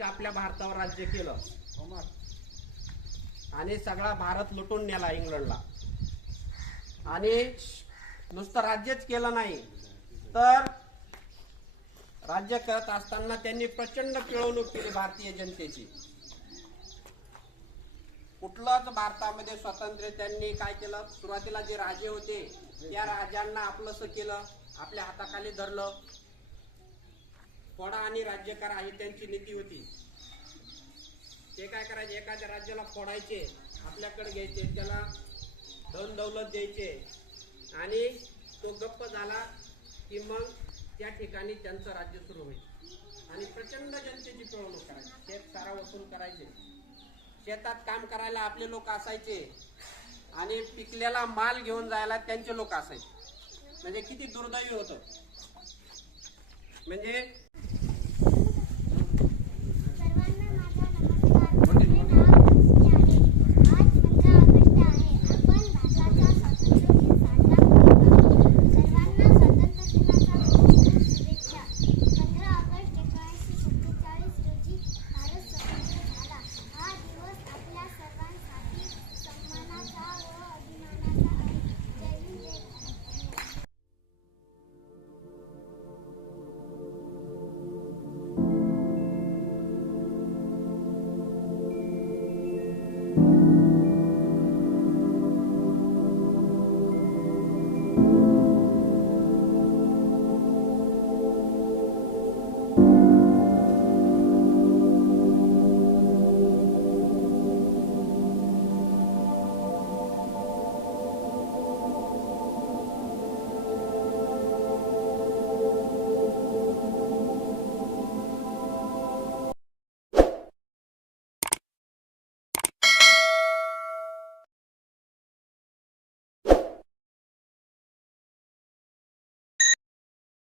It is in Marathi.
आपल्या भारतावर राज्य केलं आणि सगळा भारत लुटून नेला इंग्लंडला। आणि नुसतं राज्यच केलं नाही तर राज्य करत असताना त्यांनी प्रचंड पिळवणूक केली भारतीय जनतेची। कुठलंच भारतामध्ये स्वातंत्र्य त्यांनी काय केलं, सुरुवातीला जे राजे होते त्या राजांना आपलंसं केलं, आपल्या हाताखाली धरलं। फोडा आणि राज्य करा ही त्यांची नीती होती। ते काय करायचे, एखाद्या राज्याला फोडायचे, आपल्याकडे घ्यायचे, त्याला धन दौलत द्यायचे आणि तो गप्प झाला की मग त्या ठिकाणी त्यांचं राज्य सुरू होईल। आणि प्रचंड जनतेची पिळवणूक करायची, शेत सारा वसूल करायचे, शेतात काम करायला आपले लोक असायचे आणि पिकलेला माल घेऊन जायला त्यांचे लोक असायचे। म्हणजे किती दुर्दैवी होतं। म्हणजे